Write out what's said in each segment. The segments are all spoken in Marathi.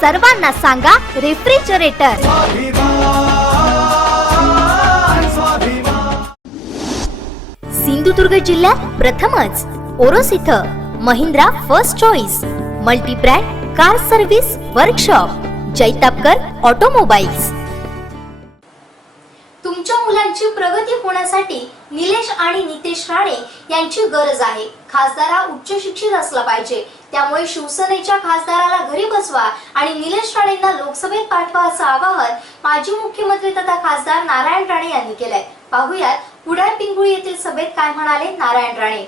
सर्वांना सांगा रेफ्रिजरेटर. सिंधुदुर्ग जिल्ह्यात प्रथमच ओरोस इथं Mahindra first choice multibrand car service workshop Jaitapkar automobiles तुमच्या मुलांची प्रगती होण्यासाठी निलेश आणि नितेश राणे यांची गरज आहे. खासदार हा उच्च शिक्षित असला पाहिजे. त्यामुळे शिवसेनेच्या खासदाराला घरी बसवा आणि निलेश राणेंना लोकसभेत पाठवा असं आवाहन माजी मुख्यमंत्री तथा खासदार नारायण राणे यांनी केलंय. पाहुयात कुडाळ पिंगुळी येथील सभेत काय म्हणाले Narayan Rane.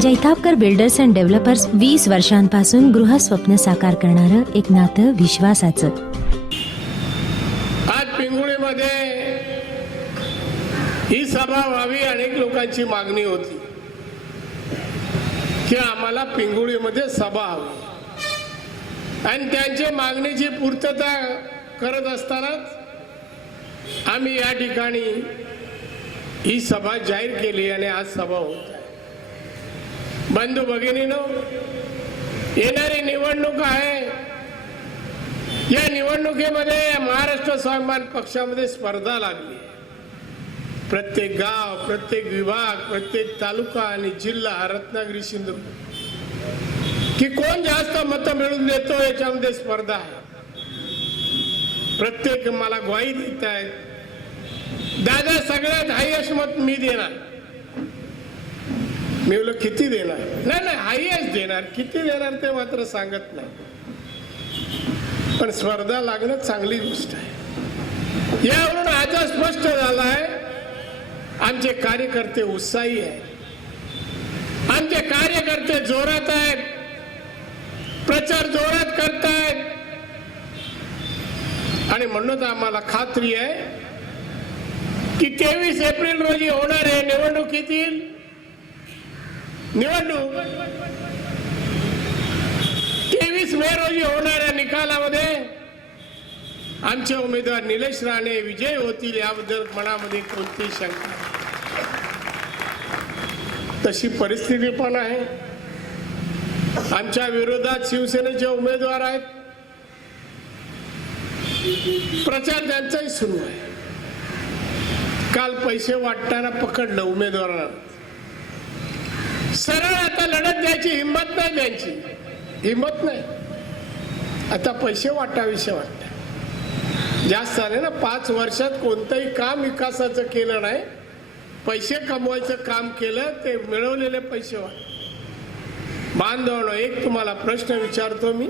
Jaitapkar builders and developers वीस वर्षांपासून गृहस्वप्न साकार करणारं एक नातं विश्वासाचं. आज पिंगुळीमध्ये ही सभा व्हावी अनेक लोकांची मागणी होती. की आम्हाला पिंगुळीमध्ये सभा हवी. आणि त्यांची मागणीची पूर्तता करत असतानाच आम्ही या ठिकाणी ही सभा जाहीर केली आणि आज सभा होत आहे. बंधू भगिनीनो येणारी निवडणूक आहे. या निवडणुकीमध्ये महाराष्ट्र स्वाभिमान पक्षामध्ये स्पर्धा लागली. प्रत्येक गाव प्रत्येक विभाग प्रत्येक तालुका आणि जिल्हा रत्नागिरी सिंधुदुर्ग. की कोण जास्त मतं मिळून देतो याच्यामध्ये स्पर्धा आहे. प्रत्येक मला ग्वाही देत आहेत. दादा सगळ्यात हायएस्ट मत मी देणार. मी बोल किती देणार? नाही नाही हायएस्ट देणार. किती देणार ते मात्र सांगत नाही. पण स्पर्धा लागणं चांगली गोष्ट आहे. यावरून आज स्पष्ट झाला आहे आमचे कार्यकर्ते उत्साही आहेत. आमचे कार्यकर्ते जोरात आहेत. प्रचार जोरात करतायत. आणि म्हणूनच आम्हाला खात्री आहे की तेवीस एप्रिल रोजी होणारे निवडणुकीतील निवडणूक तेवीस मे रोजी होणाऱ्या निकालामध्ये. आमचे उमेदवार निलेश राणे विजय होतील याबद्दल मनामध्ये कोणतीही शंका नाही. तशी परिस्थिती पण आहे. आमच्या विरोधात शिवसेनेचे उमेदवार आहेत. प्रचार त्यांचाही सुरू आहे. काल पैसे वाटताना पकडलं उमेदवारांना सरळ आता लढत द्यायची हिंमत नाही त्यांची. हिंमत नाही. आता पैसे वाटाविषयी वाटत जास्त झाले ना पाच वर्षात कोणतंही काम विकासाचं केलं नाही. पैसे कमवायचं काम केलं ते मिळवलेले पैसे वाट एक तुम्हाला प्रश्न विचारतो मी.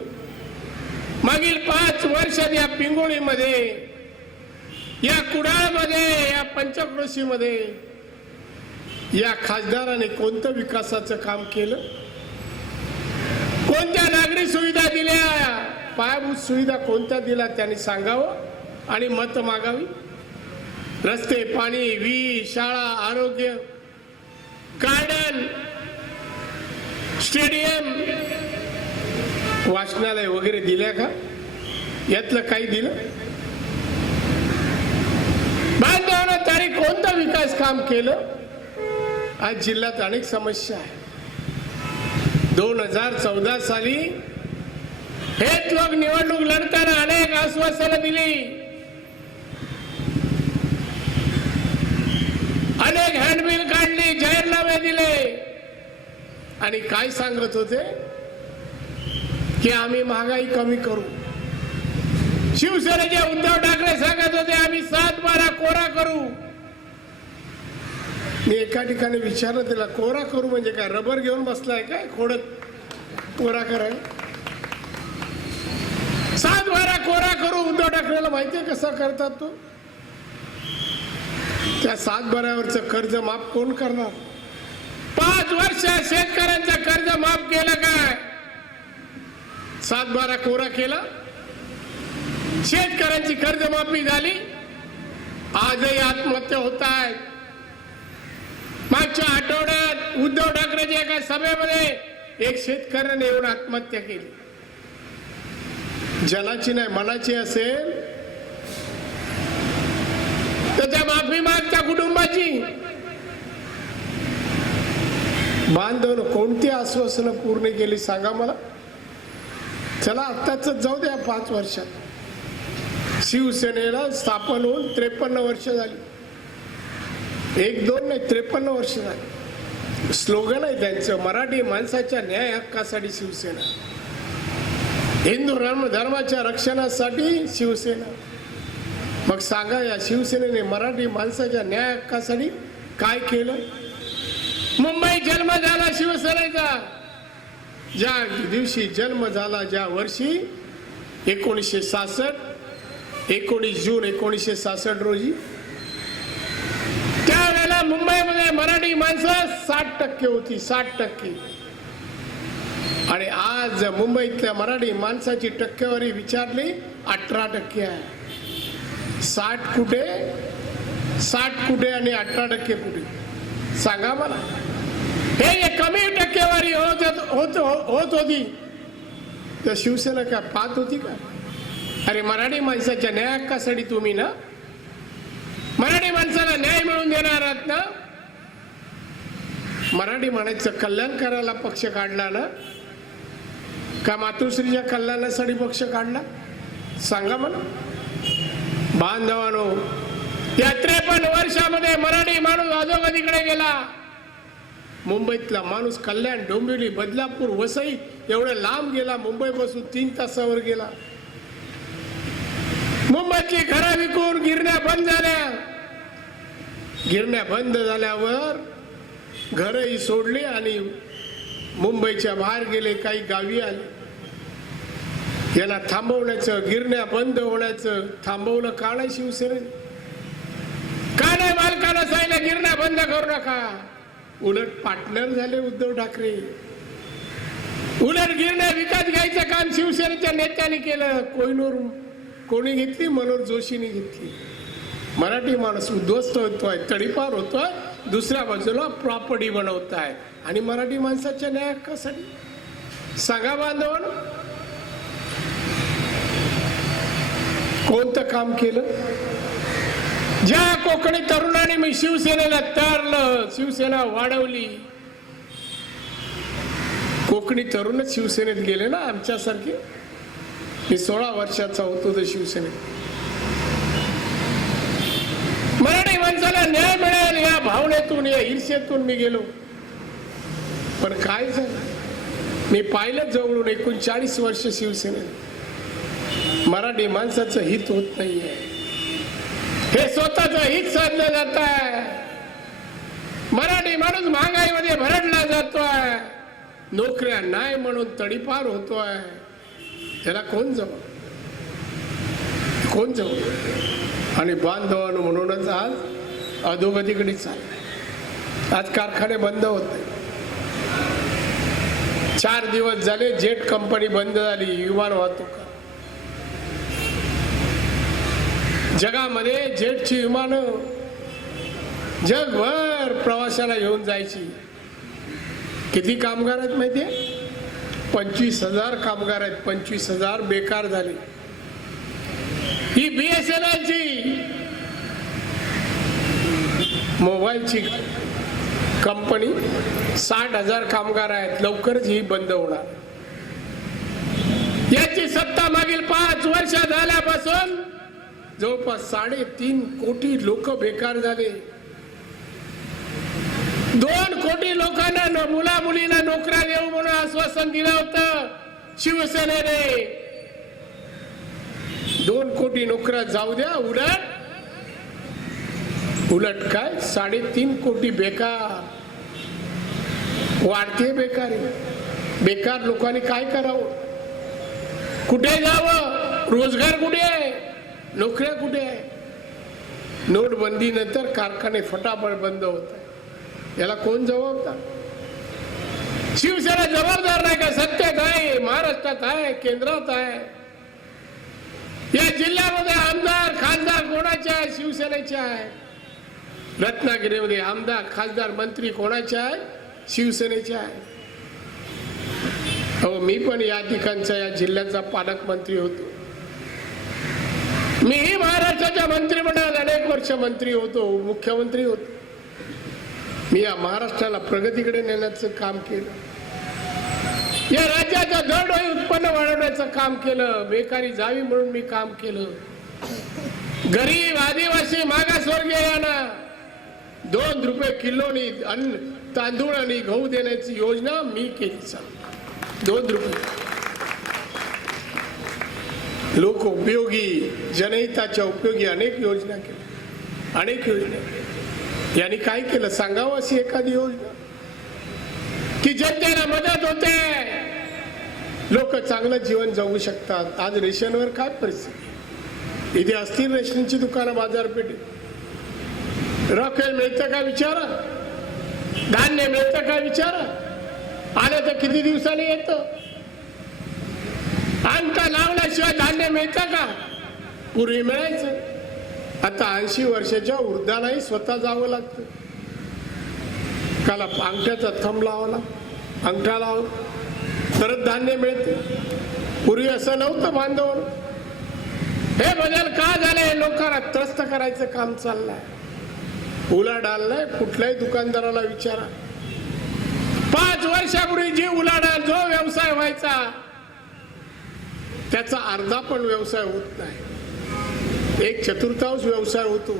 मागील पाच वर्षात या पिंगोळीमध्ये या कुडाळमध्ये या पंचक्रोशीमध्ये या खासदाराने कोणतं विकासाचं काम केलं? कोणत्या नागरी सुविधा दिल्या? पायाभूत सुविधा कोणत्या दिल्या? त्यांनी सांगावं आणि मत मागावी. रस्ते पाणी वी शाळा आरोग्य गार्डन स्टेडियम वाचनालय वगैरे दिल्या का? यातलं काही दिलं? बांधवानं त्यांनी कोणतं विकास काम केलं? आज जिल्ह्यात अनेक समस्या आहे दोन हजार चौदा साली हेच लोक निवडणूक लढताना अनेक आश्वासनं दिली. एक हँडबिल काढली जाहीरनामे दिले. आणि काय सांगत होते? की आम्ही महागाई कमी करू. शिवसेनेचे उद्धव ठाकरे सांगत होते आम्ही सात बारा कोरा करू. मी एका ठिकाणी विचारलं त्याला कोरा करू म्हणजे काय? रबर घेऊन बसलाय काय? खोडत कोरा करायला? सात बारा कोरा करू उद्धव ठाकरेला माहितीये कसा करतात तो? त्या सात बारावरचं कर्ज माफ कोण करणार? पाच वर्ष शेतकऱ्यांचं कर्ज माफ केलं काय? सात बारा कोरा केला? शेतकऱ्यांची कर्जमाफी झाली? आजही आत्महत्या होत आहेत मागच्या आठवड्यात उद्धव ठाकरेच्या एका सभेमध्ये एक शेतकऱ्याने येऊन आत्महत्या केली. जनाची नाही मनाची असेल त्याच्या त्या माफी मागच्या कुटुंबाची. बांधव कोणती आश्वासनं पूर्ण केली सांगा मला. चला आत्ताच जाऊ द्या पाच वर्षात. शिवसेनेला स्थापन होऊन त्रेपन्न वर्ष झाली. एक दोन नाही त्रेपन्न वर्ष झाली. स्लोगन आहे त्यांचं मराठी माणसाच्या न्याय हक्कासाठी शिवसेना. हिंदू धर्म धर्माच्या रक्षणासाठी शिवसेना. मग सांगा या शिवसेनेने मराठी माणसाच्या न्याय हक्कासाठी काय केलं? मुंबई जन्म झाला शिवसेनेचा. ज्या दिवशी जन्म झाला ज्या वर्षी एकोणीसशे सासष्ट एकोणीस जून एकोणीसशे सासष्ट रोजी. त्यावेळेला मुंबईमध्ये मराठी माणसं साठ टक्के होती साठ टक्के. आणि आज मुंबईतल्या मराठी माणसाची टक्केवारी विचारली अठरा टक्के आहे. साठ कुठे? साठ कुठे आणि अठरा टक्के कुठे? सांगा मला. हे कमी टक्केवारी होत होत होत होती तर शिवसेना का पाहत होती का? अरे मराठी माणसाच्या न्याय हक्कासाठी तुम्ही ना? मराठी माणसाला न्याय मिळवून देणार आहात ना? मराठी माणसाचं कल्याण करायला पक्ष काढला ना? का मातोश्रीच्या कल्याणासाठी पक्ष काढला? सांगा मला. बांधवानो या त्रेपन्न वर्षामध्ये मराठी माणूस अधोगतीकडे गेला. मुंबईतला माणूस कल्याण डोंबिवली बदलापूर वसई एवढं लांब गेला मुंबईपासून तीन तासावर गेला. मुंबईतली घरं विकून गिरण्या बंद झाल्या. गिरण्या बंद झाल्यावर घरही सोडली आणि मुंबईच्या बाहेर गेले काही गावी आले. याला थांबवण्याचं गिरण्या बंद होण्याचं थांबवलं का नाही शिवसेनेने. का नाही मालकाला सांगितलं गिरण्या बंद करू नका. उलट पार्टनर झाले उद्धव ठाकरे. उलट गिरण्या विकत घ्यायचं काम शिवसेनेच्या नेत्यांनी केलं. कोहिनूर कोणी घेतली? मनोज जोशीने घेतली. मराठी माणूस उद्ध्वस्त होतोय तडीपार होतोय दुसऱ्या बाजूला प्रॉपर्टी बनवत आहे आणि मराठी माणसाच्या न्याय हक्कासाठी सांगा बांधवण कोणतं काम केलं? ज्या कोकणी तरुणाने मी शिवसेनेला तारलं शिवसेना वाढवली. कोकणी तरुणच शिवसेनेत गेले ना आमच्यासारखे? मी सोळा वर्षाचा होतो तर शिवसेनेत. मराठी माणसाला न्याय मिळेल या भावनेतून या ईर्ष्येतून मी गेलो. पण काय झालं? मी पाहिलं जवळून एकूण चाळीस वर्ष शिवसेनेत. मराठी माणसाचं हित होत नाहीये. हे स्वतःच हित साधलं जात आहे मराठी माणूस महागाईमध्ये भरडला जातोय. नोकऱ्या नाही म्हणून तडीपार होतोय. त्याला कोण जवळ कोण जवळ आणि बांधवानं म्हणूनच आज अधोगतीकडे चाललंय. आज कारखाने बंद होते चार दिवस झाले जेट कंपनी बंद झाली विमान वाहतूक जगामध्ये जेटची विमानं जगभर प्रवाशाला घेऊन जायची. किती कामगार आहेत माहितीये पंचवीस हजार कामगार आहेत. पंचवीस हजार बेकार झाले. ही बी एस एन एलची मोबाईलची कंपनी साठ हजार कामगार आहेत. लवकरच ही बंद होणार. याची सत्ता मागील पाच वर्ष झाल्यापासून जवळपास साडेतीन कोटी लोक बेकार झाले. दोन कोटी लोकांना मुला मुलींना नोकऱ्या देऊ म्हणून आश्वासन दिलं होतं शिवसेनेने. दोन कोटी नोकऱ्या जाऊ द्या उलट. उलट काय? साडेतीन कोटी बेकार. वाढते बेकारी. बेकार लोकांनी काय करावं? कुठे जावं? रोजगार कुठे आहे? नोकऱ्या कुठे आहे? नोटबंदीनंतर कारखाने फटाफट बंद होत आहे याला कोण जबाबदार? शिवसेना जबाबदार नाही का? सत्तेत आहे महाराष्ट्रात आहे केंद्रात आहे. या जिल्ह्यामध्ये आमदार खासदार कोणाचे आहे? शिवसेनेचे आहे. रत्नागिरीमध्ये आमदार खासदार मंत्री कोणाचे आहे? शिवसेनेचे आहे. हो मी पण या ठिकाणचा या जिल्ह्याचा पालकमंत्री होतो. मीही महाराष्ट्राच्या मंत्रिमंडळात अनेक वर्ष मंत्री होतो मुख्यमंत्री होतो. मी या महाराष्ट्राला प्रगतीकडे नेण्याचं काम केलं. या राज्याचं दरडोई उत्पन्न वाढवण्याचं काम केलं बेकारी जावी म्हणून मी काम केलं. गरीब आदिवासी मागासवर्गीय यांना दोन रुपये किलोनी अन्न तांदूळ आणि गहू देण्याची योजना मी केली सांग दोन रुपये. लोक उपयोगी जनहिताच्या उपयोगी अनेक योजना केल्या. अनेक योजना यांनी काय केलं? सांगावं अशी एखादी योजना? की जनतेला मदत होते. लोक चांगलं जीवन जगू शकतात. आज रेशनवर काय परिस्थिती इथे असतील रेशनची दुकानं बाजारपेठेत रॉकेल मिळतं का विचारा? धान्य मिळतं का विचारा? आलं तर किती दिवसांनी येतं? अंका लावल्याशिवाय धान्य मिळतं का? पूर्वी मिळायचं. आता ऐंशी वर्षाच्या वृद्धालाही स्वतः जावं लागतं. काला अंगठ्याचा थंब लावला अंगठा लाव. तरच धान्य मिळते. पूर्वी असं नव्हतं बांधव. हे बदल का झाले? लोकांना त्रस्त करायचं काम चाललंय. उलाढाललाय कुठल्याही दुकानदाराला विचारा. पाच वर्षापूर्वी जी उलाढाल जो व्यवसाय व्हायचा त्याचा अर्धा पण व्यवसाय होत नाही. एक चतुर्थांश व्यवसाय होतो.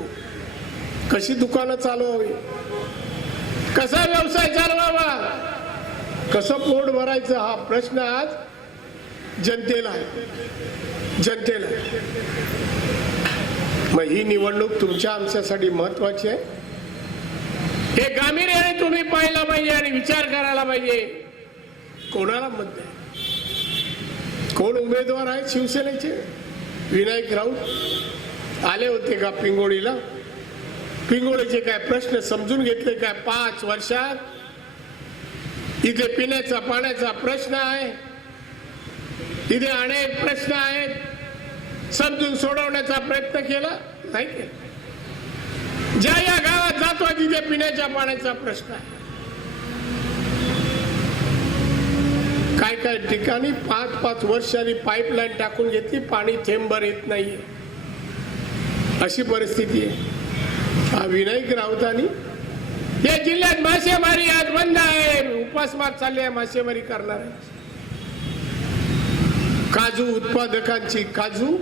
कशी दुकानं चालवावी? कसा व्यवसाय चालवावा? कसं पोट भरायचं? हा प्रश्न आज जनतेला आहे. जनतेला मग ही निवडणूक तुमच्या आमच्यासाठी महत्वाची आहे. हे गांभीर्याने तुम्ही पाहायला पाहिजे आणि विचार करायला पाहिजे. कोणाला मत द्या कोण उमेदवार आहेत शिवसेनेचे? विनायक राऊत आले होते का पिंगोळीला? पिंगोळीचे काय प्रश्न समजून घेतले काय? पाच वर्षात इथे पिण्याचा पाण्याचा प्रश्न आहे. इथे अनेक प्रश्न आहेत. समजून सोडवण्याचा प्रयत्न केला? नाही केला. ज्या या गावात जातो तिथे पिण्याच्या पाण्याचा प्रश्न आहे. काय काय ठिकाणी पाच पाच वर्षांनी पाईपलाईन टाकून घेतली पाणी थेंबर येत नाही अशी परिस्थिती आहे. हा विनायक राऊतांनी या जिल्ह्यात मासेमारी आज बंद आहे. उपासमार चालली आहे मासेमारी करणार आहे. काजू उत्पादकांची काजू.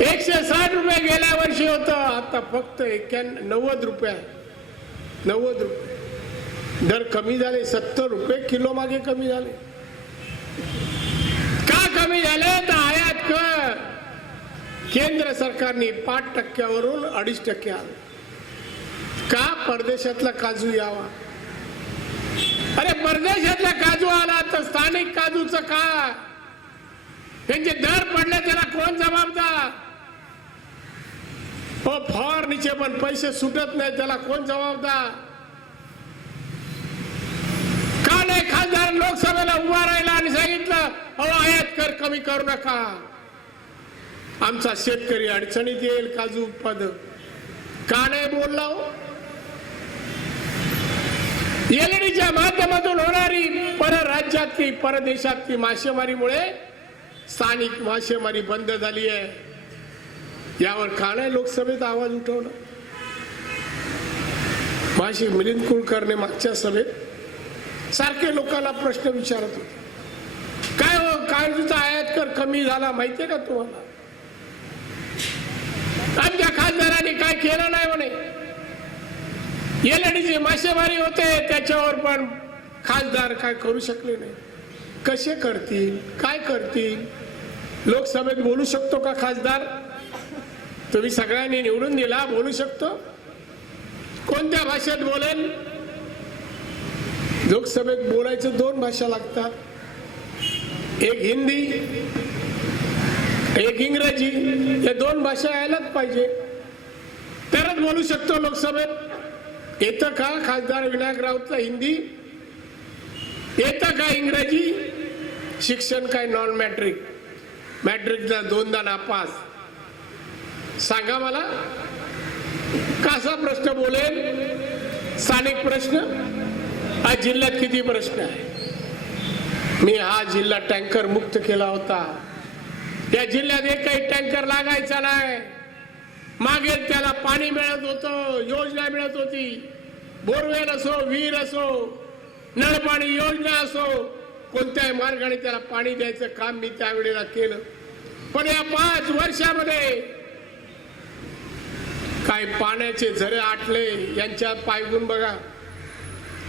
एकशे साठ रुपये गेल्या वर्षी होत. आता फक्त एक्क्याण्णव नव्वद रुपये नव्वद रुपये. दर कमी झाले सत्तर रुपये किलो मागे कमी झाले. का कमी झाले? तर आयात कर. केंद्र सरकारने पाच टक्क्यावरून अडीच टक्के आलं का परदेशातला काजू यावा? अरे परदेशातला काजू आला तर स्थानिक काजूचं का? त्यांचे दर पडले त्याला कोण जबाबदार? हो फवारणीचे पण पैसे सुटत नाही त्याला कोण जबाबदार का नाही खासदार लोकसभेला उभा राहिला आणि सांगितलं अहो आयात कर कमी करू नका. आमचा शेतकरी अडचणीत येईल काजू उत्पादक. का नाही बोलला हो? एलईडीच्या माध्यमातून होणारी परराज्यातली परदेशातली मासेमारीमुळे स्थानिक मासेमारी बंद झाली आहे. यावर का नाही लोकसभेत आवाज उठवला. माशी मिलिंद कुलकर्णी मागच्या सभेत सारखे लोकांना प्रश्न विचारत होते. काय हो काळजीचा आयात कर कमी झाला माहितीये का तुम्हाला? आमच्या खासदारांनी काय केलं नाही म्हणे. एलईडीची मासेमारी होते त्याच्यावर पण खासदार काय करू शकले नाही. कसे करतील काय करतील? लोकसभेत बोलू शकतो का खासदार? तुम्ही सगळ्यांनी निवडून दिला बोलू शकतो. कोणत्या भाषेत बोलेल? लोकसभेत बोलायचं दोन भाषा लागतात. एक हिंदी एक इंग्रजी या दोन भाषा यायलाच पाहिजे. तरच बोलू शकतो लोकसभेत. येतं का खासदार विनायक राऊतला हिंदी? येतं का इंग्रजी? शिक्षण काय नॉन मॅट्रिक मॅट्रिकला दोनदा नापास. सांगा मला कसा प्रश्न बोलेल? स्थानिक प्रश्न? आज जिल्ह्यात किती प्रश्न आहे? मी हा जिल्हा टँकर मुक्त केला होता. या जिल्ह्यात एकही टँकर लागायचा नाही. मागेल त्याला पाणी मिळत होतं योजना मिळत होती. बोरवेल असो विहीर असो नळपाणी योजना असो कोणत्याही मार्गाने त्याला पाणी द्यायचं काम मी त्यावेळेला केलं. पण या पाच वर्षामध्ये काय पाण्याचे झरे आटले यांच्यात पायगुण बघा.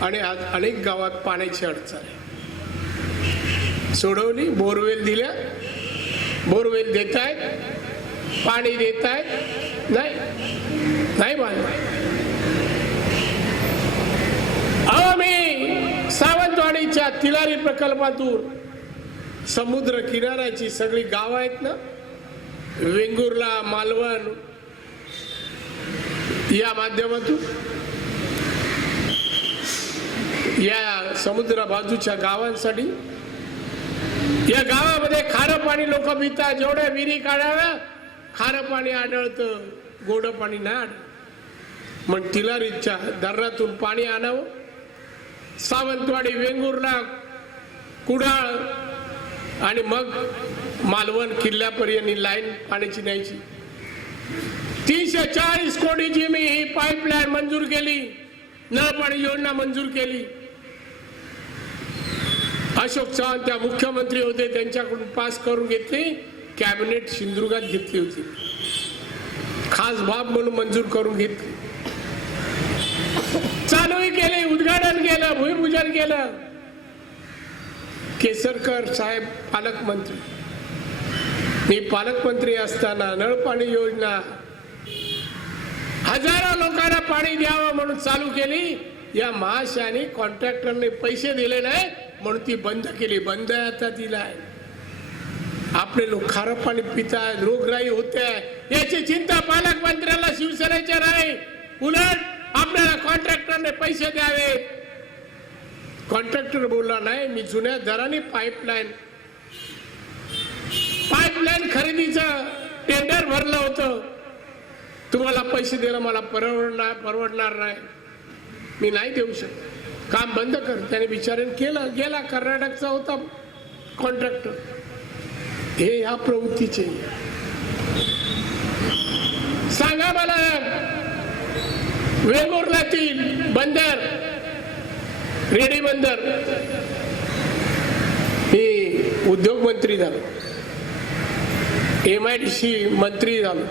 आणि आज अनेक गावात पाण्याची अडचण आहे. सोडवली बोरवेल दिल्या बोरवेल देत आहेत पाणी देत आहेत नाही नाही बांधलं. अहो मी सावंतवाडीच्या तिलारी प्रकल्पातून समुद्र किनाऱ्याची सगळी गावं आहेत ना वेंगुर्ला मालवण या माध्यमातून या समुद्र बाजूच्या गावांसाठी. या गावामध्ये खारं पाणी लोक पितात. जेवढ्या विहिरी काढाव्या खारं पाणी आढळतं. गोड पाणी नाही आढळ मग तिलारीच्या धरणातून पाणी आणावं. सावंतवाडी वेंगुर्ला कुडाळ आणि मग मालवण किल्ल्यापर्यंत लाईन पाण्याची न्यायची. तीनशे चाळीस कोटीची मी ही पाईपलाईन मंजूर केली. नळ पाणी योजना मंजूर केली. अशोक चव्हाण त्या मुख्यमंत्री होते त्यांच्याकडून पास करून घेतली कॅबिनेट सिंधुदुर्गात घेतली होती. खास बाब म्हणून मंजूर करून घेतली. चालूही केले उद्घाटन केलं भूमिपूजन केलं. केसरकर साहेब पालकमंत्री. मी पालकमंत्री असताना नळपाणी योजना हजारो लोकांना पाणी द्यावं म्हणून चालू केली. या महाशाने कॉन्ट्रॅक्टरने पैसे दिले नाही म्हणून ती बंद केली. बंद आहे आता तिला. आपले लोक खारं पाणी पितायत रोगराई होते. याची चिंता पालकमंत्र्याला शिवसेनेच्या नाही. उलट आपल्याला कॉन्ट्रॅक्टरने पैसे द्यावे. कॉन्ट्रॅक्टर बोलला नाही मी जुन्या दराने पाईपलाईन पाईपलाईन खरेदीचं टेंडर भरलं होतं. तुम्हाला पैसे देणं मला परवडणार परवडणार नाही. मी नाही देऊ शकत. काम बंद कर. त्याने बिचाऱ्याने केलं. गेला. कर्नाटकचा होता कॉन्ट्रॅक्टर हे ह्या प्रवृत्तीचे. सांगा मला. वेंगुर्ल्यातील बंदर. रेडी बंदर. मी उद्योग मंत्री झालो. एम आय डी सी मंत्री झालो.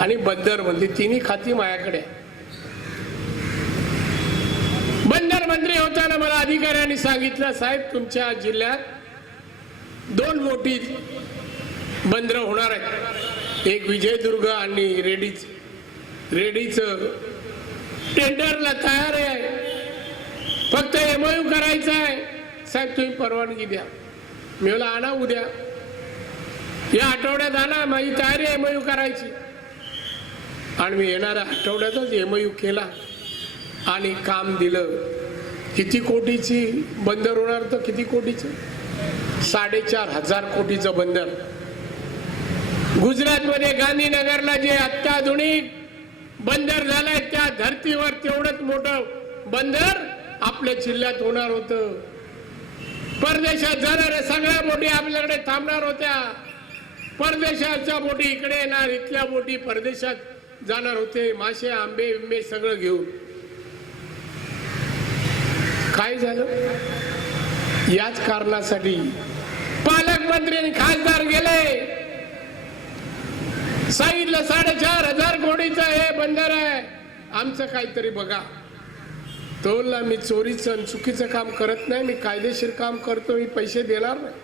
आणि बंदर म्हणजे तिन्ही खाती माझ्याकडे आहे. बंदर मंत्री होताना मला अधिकाऱ्यांनी सांगितलं साहेब तुमच्या जिल्ह्यात दोन मोठी बंदर होणार आहेत. एक विजयदुर्ग आणि रेडीच रेडीच टेंडरला तयार आहे. फक्त एमओयू करायचं आहे. साहेब तुम्ही परवानगी द्या. मी मला आणा उद्या या आठवड्यात आणा माझी तयारी एमओयू करायची. आणि मी येणाऱ्या आठवड्यातच एमओयू केला. आणि काम दिलं. किती कोटीची बंदर होणार तर किती कोटीचं? साडेचार हजार कोटीचं बंदर. गुजरातमध्ये गांधीनगरला जे अत्याधुनिक बंदर झालंय त्या धर्तीवर तेवढंच मोठं बंदर आपल्या जिल्ह्यात होणार होतं. परदेशात जाणाऱ्या सगळ्या बोटी आपल्याकडे थांबणार होत्या. परदेशाच्या बोटी इकडे येणार इथल्या बोटी परदेशात जाणार होते. मासे आंबे बिंबे सगळं घेऊन. काय झालं? याच कारणासाठी पालकमंत्री आणि खासदार गेले. सांगितलं साडेचार हजार कोटीचं हे बंदर आहे. आमचं काहीतरी बघा. तोला मी चोरीचं चुकीचं काम करत नाही. मी कायदेशीर काम करतो. मी पैसे देणार नाही.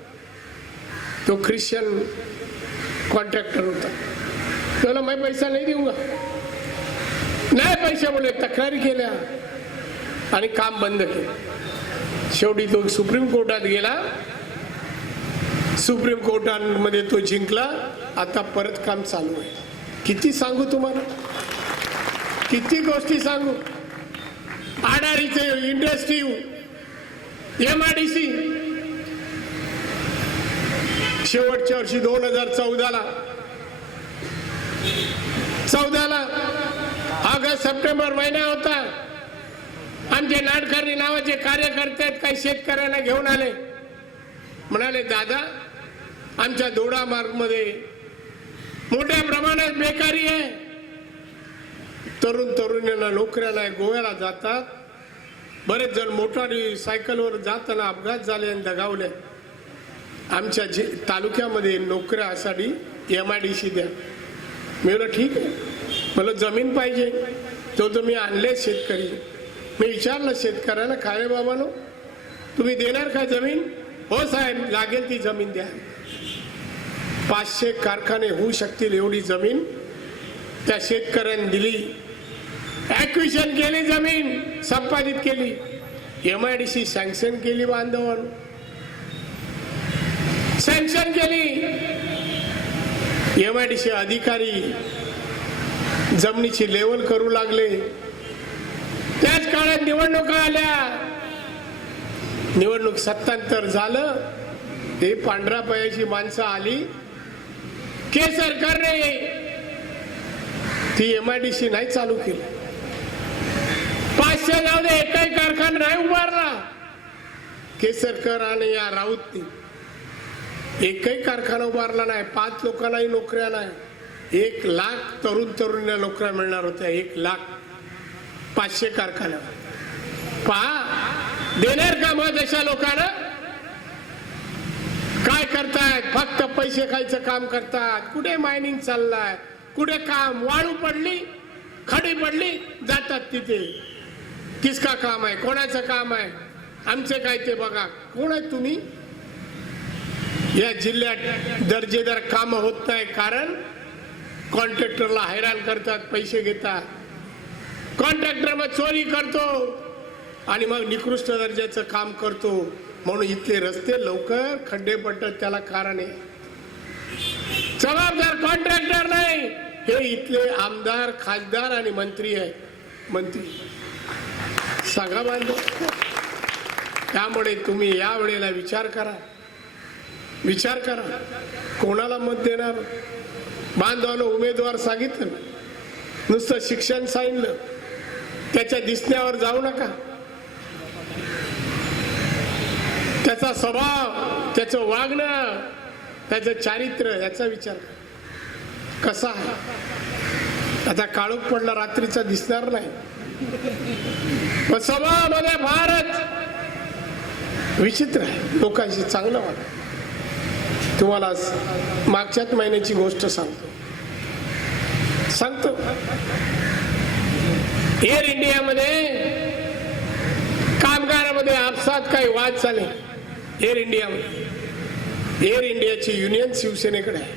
तो ख्रिश्चन कॉन्ट्रॅक्टर होता. त्याला मी पैसा नाही देऊ नाही पैसे बोले तक्रारी केल्या आणि काम बंद केलं. शेवटी तो सुप्रीम कोर्टात गेला. सुप्रीम कोर्टामध्ये तो जिंकला. आता परत काम चालू आहे. किती सांगू तुम्हाला? किती गोष्टी सांगू? आडारीचे industry M I D C शेवटच्या वर्षी दोन हजार चौदाला. चौदाला. ऑगस्ट सप्टेंबर महिना होता. आमचे नाडकर्णी नावाचे कार्यकर्ते आहेत, काही शेतकऱ्यांना घेऊन आले. म्हणाले दादा आमच्या दोडा मार्गमध्ये मोठ्या प्रमाणात बेकारी आहे. तरुण तरुणींना नोकऱ्या नाही गोव्याला जातात. बरेच जण मोटारी सायकलवर जाताना अपघात झाले आणि दगावले. आमच्या जे तालुक्यामध्ये नोकऱ्यासाठी एम आय डी सी द्या. मी ठीक आहे. मला जमीन पाहिजे. तो तुम्ही आणले शेतकरी. मी विचारलं शेतकऱ्यांना काय रे बाबानो तुम्ही देणार का जमीन? हो साहेब लागेल ती जमीन द्या. पाचशे कारखाने होऊ शकतील एवढी जमीन. त्या शेतकऱ्यांनी दिली. ऍक्विशन केली जमीन संपादित केली. M I D C sanction केली बांधवन. सँक्शन केली. एम आय डी सी अधिकारी जमिनीची लेवल करू लागले. त्याच काळात निवडणुका आल्या. निवडणूक सत्तांतर झालं. ते पांढरा पयाची माणसं आली. के सरकारने ती एम आय डी सी नाही चालू केली. पाचशे जाऊ एकही कारखाना नाही उभारला. केसरकर आणि या राऊतनी. एकही कारखाना उभारला नाही. पाच लोकांनाही नोकऱ्या नाही. एक लाख तरुण तरुणीला नोकऱ्या मिळणार होत्या. एक लाख पाचशे कारखाना. पहा देणार का मग अशा लोकांना? काय करतायत? फक्त पैसे खायचं काम करतात. कुठे मायनिंग चाललाय? कुठे काम? वाळू पडली खडी पडली जातात तिथे. किसका काम आहे? कोणाचं काम आहे? आमचे काय ते बघा. कोण आहे तुम्ही? या जिल्ह्यात दर्जेदार काम होत नाही कारण कॉन्ट्रॅक्टरला हैराण करतात पैसे घेतात. कॉन्ट्रॅक्टर मग चोरी करतो. आणि मग निकृष्ट दर्जाचं काम करतो. म्हणून इथले रस्ते लवकर खड्डे पडतात त्याला कारण आहे. जबाबदार कॉन्ट्रॅक्टर नाही. हे इथले आमदार खासदार आणि मंत्री आहेत मंत्री. सांगा बांधव. त्यामुळे तुम्ही या वेळेला विचार करा. विचार करा. कोणाला मत देणार? बांधवानं उमेदवार सांगितलं. नुसतं शिक्षण सांगितलं. त्याच्या दिसण्यावर जाऊ नका. त्याचा स्वभाव त्याचं वागणं त्याचं चारित्र्य याचा विचार कसा आहे? आता काळोख पडला रात्रीचा दिसणार नाही. स्वभाव स्वभावामध्ये फारच विचित्र आहे. लोकांशी चांगलं वाट तुम्हाला मागच्याच महिन्याची गोष्ट सांगतो. सांगतो. एअर इंडियामध्ये कामगारामध्ये आपसात काही वाद चाले एअर इंडियामध्ये. एअर इंडियाची युनियन शिवसेनेकडे आहे.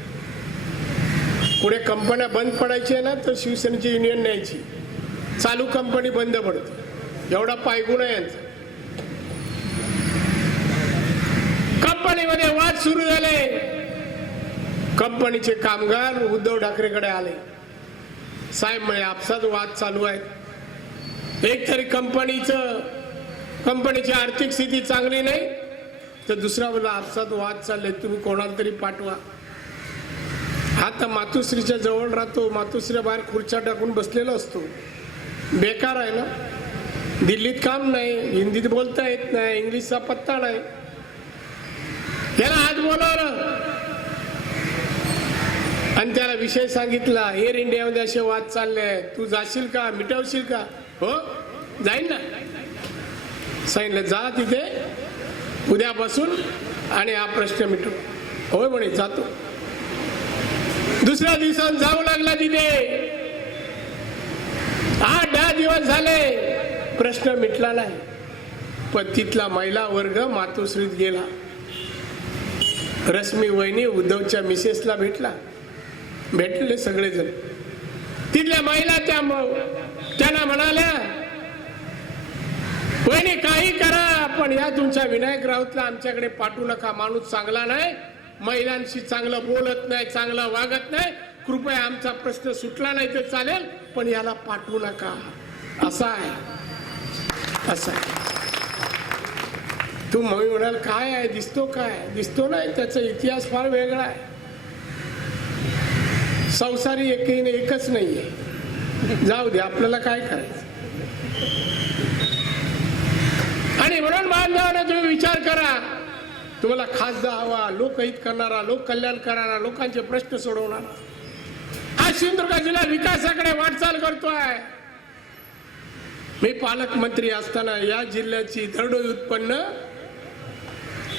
पुढे कंपन्या बंद पडायच्या ना तर शिवसेनेची युनियन न्यायची. चालू कंपनी बंद पडते. एवढा पायगुण आहे यांचा. कंपनीमध्ये वाद सुरू झाले. कंपनीचे कामगार उद्धव ठाकरेकडे आले. साहेब म्हणजे आपसात वाद चालू आहेत. एक तरी कंपनीचं कंपनीची आर्थिक स्थिती चांगली नाही तर दुसरा बोला आपसात वाद चालले तुम्ही कोणाला तरी पाठवा. आता मातुश्रीच्या जवळ राहतो मातुश्री बाहेर खुर्च्या टाकून बसलेला असतो. बेकार आहे ना? दिल्लीत काम नाही हिंदीत बोलता येत नाही इंग्लिशचा पत्ता नाही. याला आज बोलावलं. आणि त्याला विषय सांगितला एअर इंडियामध्ये असे वाद चालले तू जाशील का? मिटवशील का? हो? जाईन ना. सांगितलं जा तिथे उद्यापासून आणि हा प्रश्न मिटू होय म्हणे जातो. दुसऱ्या दिवसात जाऊ लागला तिथे. आठ दहा दिवस झाले प्रश्न मिटला नाही. पण तिथला महिला वर्ग मातोश्रीत गेला. रश्मी वहिनी उद्धवच्या मिसेसला भेटला. भेटले सगळेजण. तिथल्या महिला त्या त्यांना म्हणाल्या वहिनी काही करा पण या तुमच्या विनायक राऊतला आमच्याकडे पाठवू नका. माणूस चांगला नाही महिलांशी चांगलं बोलत नाही चांगलं वागत नाही. कृपया आमचा प्रश्न सुटला नाही तर चालेल पण याला पाठवू नका. असा आहे. असा आहे. तू मग म्हणाल काय आहे? दिसतो काय? दिसतो नाही. त्याचा इतिहास फार वेगळा आहे. संसारी एकही नाही एकच नाहीये. जाऊ दे आपल्याला काय करायचं? आणि म्हणून बांधवांना तुम्ही विचार करा. तुम्हाला खासदार हवा लोकहित करणारा लोक कल्याण करणारा लोकांचे प्रश्न सोडवणार. आज सिंधुदुर्ग जिल्हा विकासाकडे वाटचाल करतोय. मी पालकमंत्री असताना या जिल्ह्याची दरडोई उत्पन्न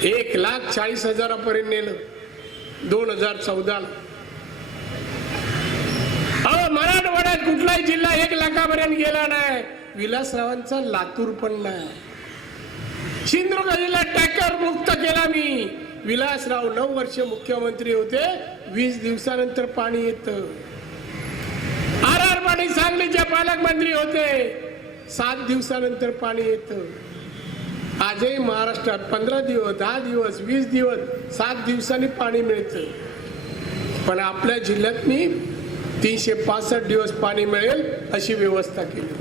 एक लाख चाळीस हजारापर्यंत नेलं. दोन हजार चौदाला अहो मराठवाड्यात कुठलाही जिल्हा एक लाखापर्यंत गेला नाही. विलासरावांचा लातूर पण नाही. सिंधुदुर्ग जिल्हा टॅकर मुक्त केला मी. विलासराव नऊ वर्ष मुख्यमंत्री होते. वीस दिवसानंतर पाणी येत. आर आर पाणी सांगलीचे पालकमंत्री होते. सात दिवसानंतर पाणी येत. आजही महाराष्ट्रात पंधरा दिवस दहा दिवस वीस दिवस सात दिवसांनी पाणी मिळतं. पण आपल्या जिल्ह्यात मी तीनशे पासष्ट दिवस पाणी मिळेल अशी व्यवस्था केली.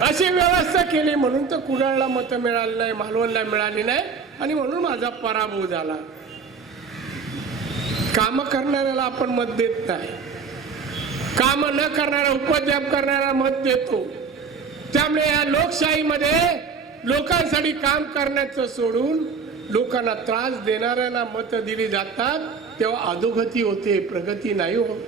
अशी व्यवस्था केली म्हणून तर कुडाळला मतं मिळाली नाही मालवणला मिळाली नाही आणि म्हणून माझा पराभव झाला. काम करणाऱ्याला आपण मत देत नाही. काम न करणारा उपद्व्याप करणारा मत देतो. त्यामुळे या लोकशाहीमध्ये लोकांसाठी काम करण्याचं सोडून लोकांना त्रास देणाऱ्यांना मतं दिली जातात. तेव्हा अधोगती होते प्रगती नाही हो.